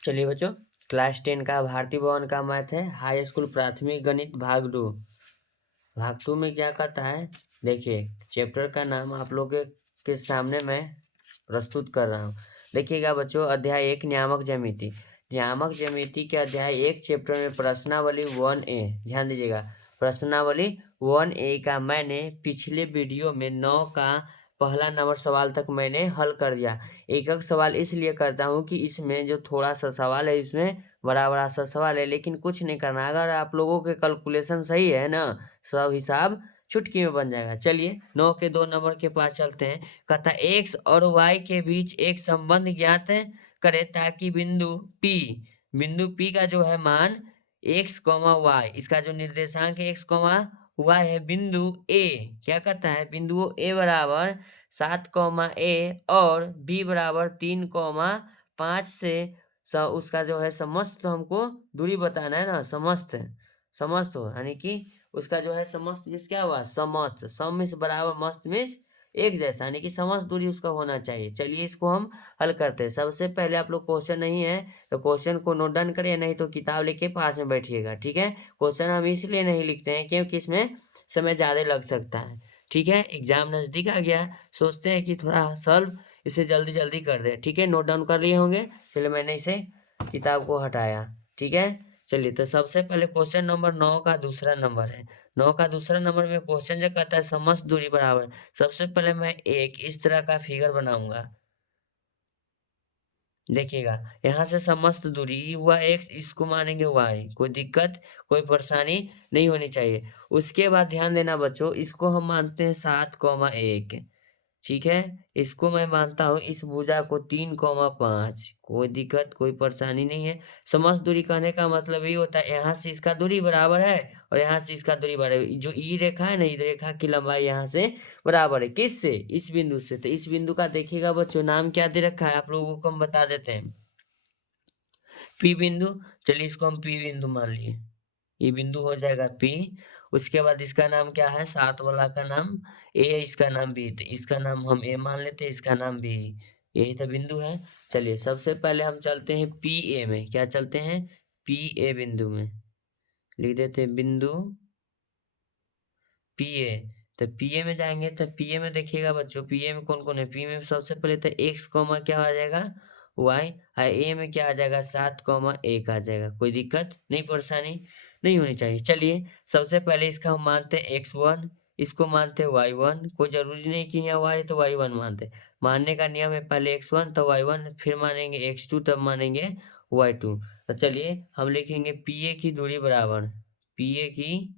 चलिए बच्चों, क्लास 10 का भारतीय भवन का मैथ है, हाई स्कूल प्राथमिक गणित भाग 2। भाग 2 में क्या कहता है, देखिए चैप्टर का नाम आप लोगों के सामने मैं प्रस्तुत कर रहा हूँ। देखिएगा बच्चों, अध्याय 1 नियामक ज्यामिति। नियामक ज्यामिति के अध्याय 1 चैप्टर में प्रश्नावली 1A, ध्यान दीजिएगा, प्रश्नावली 1A का मैंने पिछले वीडियो में 9 का पहला नंबर सवाल तक मैंने हल कर दिया। एक एक सवाल इसलिए करता हूँ कि इसमें जो थोड़ा सा सवाल है, इसमें बड़ा बड़ा सा सवाल है, लेकिन कुछ नहीं करना। अगर आप लोगों के कैलकुलेशन सही है ना, सब हिसाब चुटकी में बन जाएगा। चलिए 9 के 2 नंबर के पास चलते हैं। कहता x और y के बीच एक संबंध ज्ञात करें ताकि बिंदु P का जो है मान x, y, इसका जो निर्देशांक है x, y है, बिंदु A क्या कहता है, बिंदु A बराबर 7, a और B बराबर 3, 5 से उसका जो है समस्त हमको दूरी बताना है ना। समस्त हो यानी कि उसका जो है समस्त मीन्स क्या हुआ, समस्त, सम मीन्स बराबर, मस्त मीन्स एक जैसा, यानी कि समस्त दूरी उसका होना चाहिए। चलिए इसको हम हल करते हैं। सबसे पहले आप लोग क्वेश्चन नहीं है तो क्वेश्चन को नोट डाउन करिए, नहीं तो किताब लेके पास में बैठिएगा, ठीक है। क्वेश्चन हम इसलिए नहीं लिखते हैं क्योंकि इसमें समय ज़्यादा लग सकता है, ठीक है। एग्जाम नज़दीक आ गया, सोचते हैं कि थोड़ा सॉल्व इसे जल्दी जल्दी कर दें, ठीक है। नोट डाउन कर लिए होंगे। चलिए मैंने इसे किताब को हटाया, ठीक है। चलिए तो सबसे पहले क्वेश्चन नंबर 9 का दूसरा नंबर है। 9 का दूसरा नंबर में क्वेश्चन जो कहता है समस्त दूरी बराबर। सबसे पहले मैं एक इस तरह का फिगर बनाऊंगा, देखिएगा। यहाँ से समस्त दूरी हुआ x, इसको मानेंगे y, कोई दिक्कत कोई परेशानी नहीं होनी चाहिए। उसके बाद ध्यान देना बच्चों, इसको हम मानते हैं 7, 1, ठीक है। इसको मैं मानता हूँ इस भुजा को 3, 5, कोई दिक्कत कोई परेशानी नहीं है। समस्त दूरी कहने का मतलब ये होता है यहाँ से इसका दूरी बराबर है और यहाँ से इसका दूरी बराबर है। जो ई रेखा है ना, इस रेखा की लंबाई यहाँ से बराबर है, किससे, इस बिंदु से। तो इस बिंदु का देखिएगा बच्चों नाम क्या दे रखा है, आप लोगों को हम बता देते हैं, पी बिंदु। चलिए इसको हम पी बिंदु मान लिए, ये बिंदु हो जाएगा पी। उसके बाद इसका नाम क्या है, 7 वाला का नाम ए, इसका नाम बी, तो इसका नाम हम ए मान लेते हैं, इसका नाम बी, यही तो बिंदु है। चलिए सबसे पहले हम चलते हैं पी ए में, क्या चलते हैं, पी ए बिंदु में, लिख देते हैं बिंदु पी ए। तो पी ए में जाएंगे तो पी ए में देखिएगा बच्चों, पी ए में कौन कौन है, पी में सबसे पहले तो एक्स कॉमा क्या आ जाएगा, वाई, और ए में क्या आ जाएगा, 7, 1 आ जाएगा। कोई दिक्कत नहीं परेशानी नहीं होनी चाहिए। चलिए सबसे पहले इसका हम मानते हैं x1, इसको मानते हैं y1। कोई जरूरी नहीं कि यहाँ y है तो y1 मानते हैं, मानने का नियम है पहले x1 तो y1, फिर मानेंगे x2 तब मानेंगे y2। तो चलिए हम लिखेंगे पी ए की दूरी बराबर, पी ए की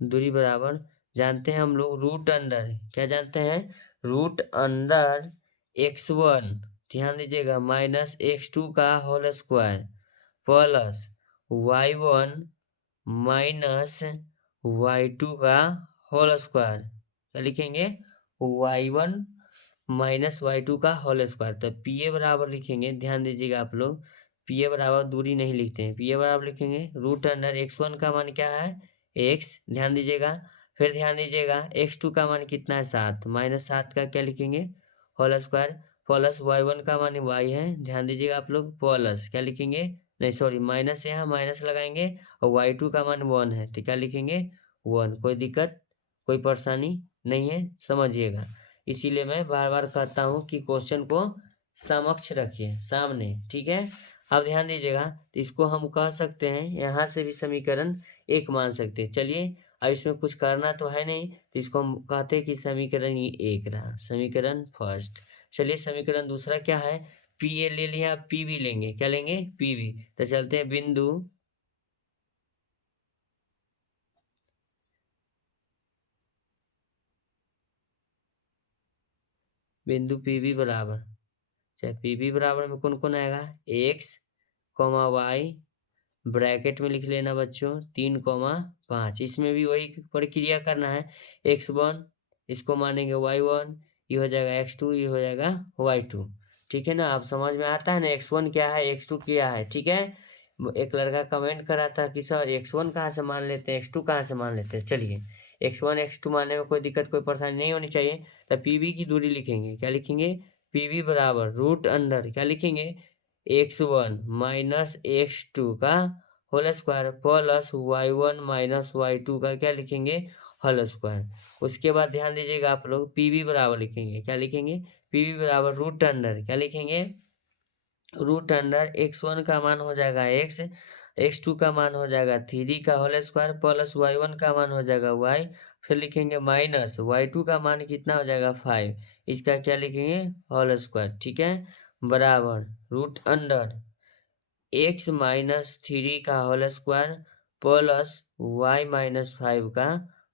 दूरी बराबर जानते हैं हम लोग रूट अंडर, क्या जानते हैं, रूट अंडर x1, ध्यान दीजिएगा, माइनस x2 का whole square plus y1 minus y2 का होल स्क्वायर। क्या लिखेंगे, y1 माइनस y2 का होल स्क्वायर। तो पी ए बराबर लिखेंगे, ध्यान दीजिएगा आप लोग, पी ए बराबर दूरी नहीं लिखते हैं, पी ए बराबर लिखेंगे रूट अंडर x1 का मान क्या है, x, ध्यान दीजिएगा। फिर ध्यान दीजिएगा x2 का मान कितना है, 7, माइनस 7 का क्या लिखेंगे, होल स्क्वायर, प्लस y1 का मान y है, ध्यान दीजिएगा आप लोग, प्लस क्या लिखेंगे, नहीं सॉरी माइनस है, यहाँ माइनस लगाएंगे, और y2 का मान 1 है तो क्या लिखेंगे 1। कोई दिक्कत कोई परेशानी नहीं है, समझिएगा। इसीलिए मैं बार बार कहता हूँ कि क्वेश्चन को समक्ष रखिए, सामने, ठीक है। अब ध्यान दीजिएगा, तो इसको हम कह सकते हैं, यहाँ से भी समीकरण 1 मान सकते हैं। चलिए अब इसमें कुछ करना तो है नहीं, तो इसको हम कहते हैं कि समीकरण ये 1 रहा, समीकरण फर्स्ट। चलिए समीकरण दूसरा क्या है, पी ए ले लिया, पी भी लेंगे, क्या लेंगे, पी भी। तो चलते हैं बिंदु पी बी बराबर, चाहे पी बी बराबर में कौन कौन आएगा, एक्स कॉमा वाई, ब्रैकेट में लिख लेना बच्चों 3, 5, इसमें भी वही प्रक्रिया करना है, x1 इसको मानेंगे y1, ये हो जाएगा x2, ये हो जाएगा y2, ठीक है ना। आप समझ में आता है ना, x1 क्या है, x2 क्या है, ठीक है। एक लड़का कमेंट करा था कि सर x1 कहाँ से मान लेते हैं, x2 कहाँ से मान लेते हैं। चलिए x1 x2 मानने में कोई दिक्कत कोई परेशानी नहीं होनी चाहिए। तो पी बी की दूरी लिखेंगे, क्या लिखेंगे, पीवी बराबर रूट अंडर क्या लिखेंगे x1 माइनस x2 का whole square plus y1 minus y2 का क्या लिखेंगे होल स्क्वायर। उसके बाद ध्यान दीजिएगा आप लोग पीवी बराबर लिखेंगे क्या लिखेंगे पीवी बराबर रूट अंडर क्या लिखेंगे रूट अंडर x1 का मान हो जाएगा x, x2 का मान हो जाएगा 3 का होल स्क्वायर प्लस y1 का मान हो जाएगा y, फिर लिखेंगे माइनस y2 का मान कितना हो जाएगा 5, इसका क्या लिखेंगे होल स्क्वायर। ठीक है बराबर रूट अंडर x माइनस 3 का whole square plus y minus 5 का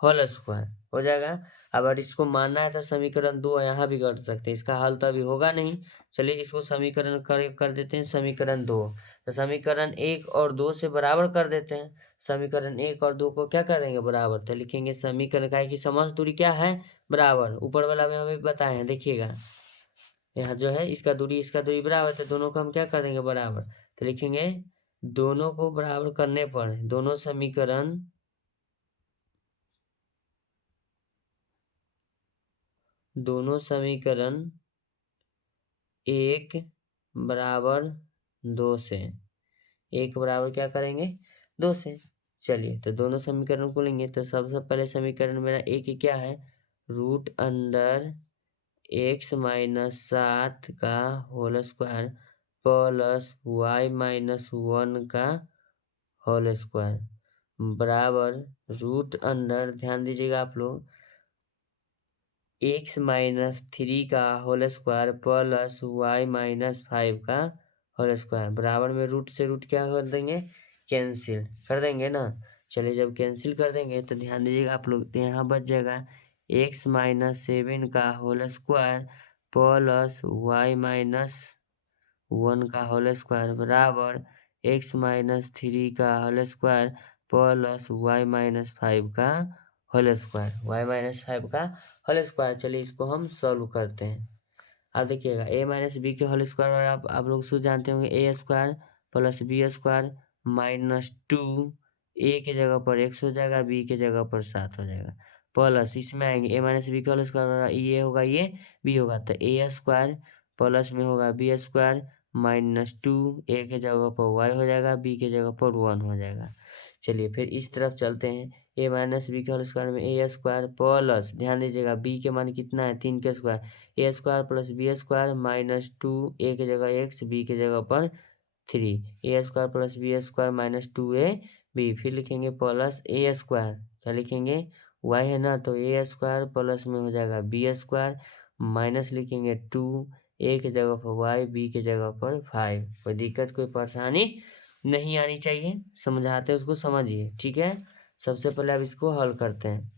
होल स्क्वायर हो जाएगा। अब अगर इसको मानना है तो समीकरण 2 यहाँ भी कर सकते हैं, इसका हल तो अभी होगा नहीं। चलिए इसको समीकरण कर देते हैं समीकरण 2। तो समीकरण 1 और 2 से बराबर कर देते हैं। समीकरण 1 और 2 को क्या करेंगे बराबर, तो लिखेंगे समीकरण का की समस्त दूरी क्या है बराबर, ऊपर वाला में हमें बताए हैं देखिएगा यहाँ जो है इसका दूरी बराबर, तो दोनों को हम क्या करेंगे बराबर, तो लिखेंगे दोनों को बराबर करने पर दोनों समीकरण 1 बराबर 2 से, 1 बराबर क्या करेंगे 2 से। चलिए तो दोनों समीकरण को लेंगे, तो सबसे पहले समीकरण मेरा एक क्या है रूट अंडर x माइनस 7 का whole square plus y minus 1 का होल स्क्वायर बराबर रूट अंडर, ध्यान दीजिएगा आप लोग, x माइनस 3 का whole square plus y minus 5 का होल स्क्वायर बराबर में रूट से रूट क्या कर देंगे कैंसिल कर देंगे ना। चलिए जब कैंसिल कर देंगे तो ध्यान दीजिएगा आप लोग, तो यहाँ बच जाएगा x माइनस 7 का whole square plus y minus 1 का होल स्क्वायर बराबर x माइनस 3 का whole square plus y minus 5 का होल स्क्वायर, y माइनस 5 का होल स्क्वायर। चलिए इसको हम सॉल्व करते हैं। अब देखिएगा a माइनस बी के होल स्क्वायर, और आप लोग सूत्र जानते होंगे A square plus B square minus 2, A के जगह पर x हो जाएगा, बी के जगह पर 7 हो जाएगा, प्लस इसमें आएंगे ए माइनस बी का होल स्क्वायर, ये होगा ये बी होगा, तो ए स्क्वायर प्लस में होगा बी स्क्वायर माइनस 2, ए के जगह पर वाई हो जाएगा, बी के जगह पर 1 हो जाएगा। चलिए फिर इस तरफ चलते हैं, ए माइनस बी के होल स्क्वायर में ए स्क्वायर प्लस, ध्यान दीजिएगा बी के मान कितना है 3 के square, A square plus B square minus 2, A के जगह एक्स बी के जगह पर 3, A square plus B square minus 2 A B, फिर लिखेंगे प्लस ए स्क्वायर, क्या लिखेंगे वाई है ना, तो ए स्क्वायर प्लस में हो जाएगा बी स्क्वायर माइनस लिखेंगे 2, ए के जगह पर वाई बी के जगह पर 5। कोई दिक्कत कोई परेशानी नहीं आनी चाहिए, समझाते उसको समझिए। ठीक है सबसे पहले अब इसको हल करते हैं,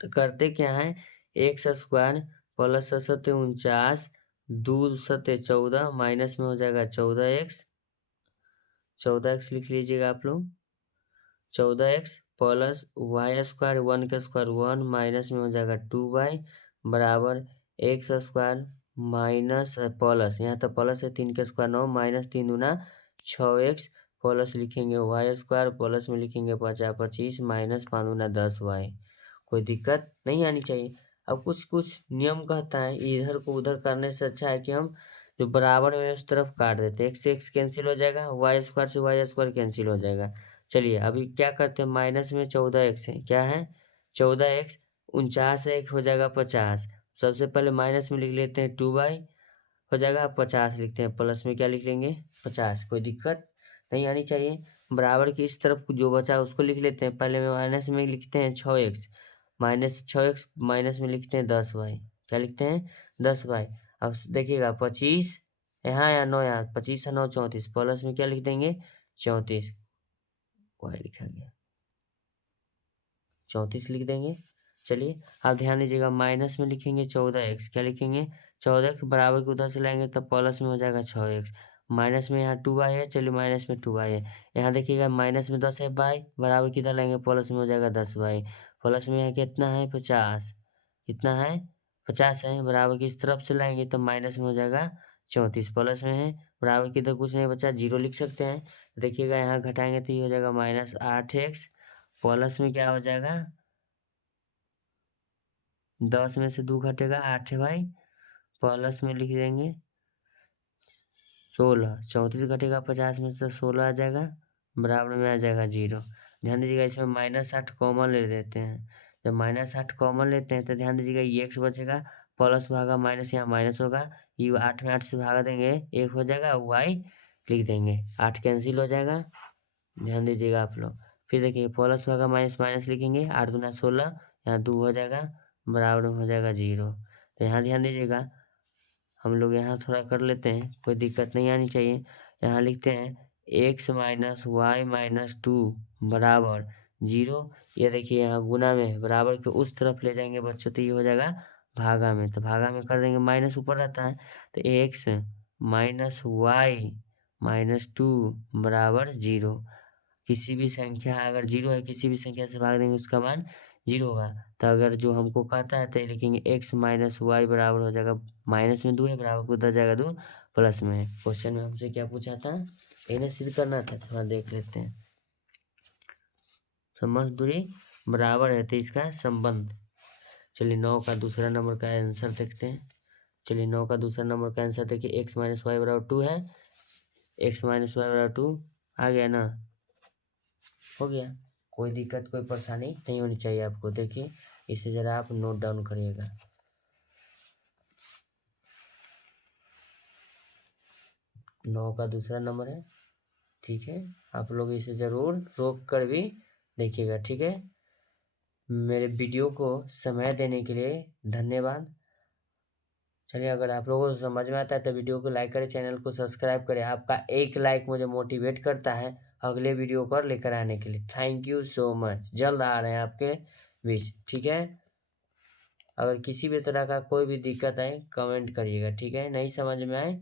तो करते क्या है एक्स स्क्वायर प्लस 49 2 सत्य 14 माइनस में हो जाएगा 14x लिख लीजिएगा आप लोग, 14x प्लस वाई स्क्वायर 1 का स्क्वायर 1 माइनस में हो जाएगा 2y बराबर एक्स स्क्वायर माइनस प्लस, यहाँ तो प्लस है 3 का स्क्वायर 9 माइनस 3 दूना 6x प्लस लिखेंगे वाई स्क्वायर प्लस में लिखेंगे 25 माइनस 5 दूना 10y। कोई दिक्कत नहीं आनी चाहिए। अब कुछ नियम कहता है इधर को उधर करने से अच्छा है कि हम जो बराबर में उस तरफ काट देते हैं, एक्स से एक्स कैंसिल हो जाएगा, वाई स्क्वायर से वाई स्क्वायर कैंसिल हो जाएगा। चलिए अभी क्या करते हैं, माइनस में 14x है, क्या है 14x 49 है, एक हो जाएगा 50, सबसे पहले माइनस में लिख लेते हैं 2y हो जाएगा 50 लिखते हैं, प्लस में क्या लिख लेंगे 50, कोई दिक्कत नहीं आनी चाहिए। बराबर की इस तरफ जो बचा उसको लिख लेते हैं, पहले में माइनस में लिखते हैं 6x माइनस 6x माइनस में लिखते हैं 10y, क्या लिखते हैं 10y। अब देखिएगा 25 यहाँ या 9 यहाँ, 25 9 34 प्लस में क्या लिख देंगे 34 y लिखा गया 34 लिख देंगे। चलिए अब ध्यान दीजिएगा माइनस में लिखेंगे 14x, क्या लिखेंगे 14x बराबर के उधर से लाएंगे तब प्लस में हो जाएगा 6x, माइनस में यहाँ 2y है, चलिए माइनस में 2y है, यहाँ देखिएगा माइनस में 10 है y बराबर किधर लाएंगे प्लस में हो जाएगा 10y, प्लस में यहाँ कितना है 50, कितना है 50 है, बराबर की इस तरफ से लाएंगे तो माइनस में हो जाएगा 34, प्लस में है बराबर की इधर कुछ नहीं बचा 0 लिख सकते हैं। देखिएगा यहाँ घटाएंगे तो ये हो जाएगा माइनस 8x प्लस में क्या हो जाएगा 10 में से 2 घटेगा 8 है भाई, प्लस में लिख देंगे 16। 34 घटेगा 50 में से 16 आ जाएगा, बराबर में आ जाएगा 0। ध्यान दीजिएगा इसमें -8 कॉमन ले लेते हैं। जब -8 कॉमन लेते हैं तो ध्यान दीजिएगा ये x बचेगा, प्लस भागा माइनस, यहाँ माइनस होगा, ये 8 में 8 से भागा देंगे 1 हो जाएगा, y लिख देंगे, 8 कैंसिल हो जाएगा। ध्यान दीजिएगा आप लोग। फिर देखिए प्लस भागा माइनस माइनस लिखेंगे, 8 दूना 16, यहाँ 2 हो जाएगा, बराबर में हो जाएगा 0। तो यहाँ ध्यान दीजिएगा, हम लोग यहाँ थोड़ा कर लेते हैं, कोई दिक्कत नहीं आनी चाहिए। यहाँ लिखते हैं x - y - 2 बराबर 0। ये देखिए यहाँ गुना में बराबर के उस तरफ ले जाएंगे बच्चों, तो ये हो जाएगा भागा में, तो भागा में कर देंगे, माइनस ऊपर रहता है, तो x - y - 2 बराबर 0। किसी भी संख्या अगर 0 है, किसी भी संख्या से भाग देंगे उसका मान 0 होगा। तो अगर जो हमको कहता है तो लिखेंगे x - y बराबर हो जाएगा, माइनस में 2 है, बराबर को उधर जाएगा 2, प्लस में है। क्वेश्चन में हमसे क्या पूछा था, इन्हें सिद्ध करना था, थोड़ा देख लेते हैं। समस्त दूरी बराबर है तो इसका संबंध। चलिए 9 का दूसरा नंबर का आंसर देखते हैं। चलिए 9 का दूसरा नंबर का आंसर देखिए, x - y बराबर 2 है, x - y बराबर 2 आ गया ना, हो गया। कोई दिक्कत कोई परेशानी नहीं होनी चाहिए आपको। देखिए इसे जरा आप नोट डाउन करिएगा। 9 का दूसरा नंबर है, ठीक है। आप लोग इसे जरूर रोक कर भी देखिएगा, ठीक है। मेरे वीडियो को समय देने के लिए धन्यवाद। चलिए अगर आप लोगों को समझ में आता है तो वीडियो को लाइक करें, चैनल को सब्सक्राइब करें। आपका एक लाइक मुझे मोटिवेट करता है अगले वीडियो को लेकर आने के लिए। Thank you so much. जल्द आ रहे हैं आपके बीच, ठीक है। अगर किसी भी तरह का कोई भी दिक्कत आए कमेंट करिएगा, ठीक है। नहीं समझ में आए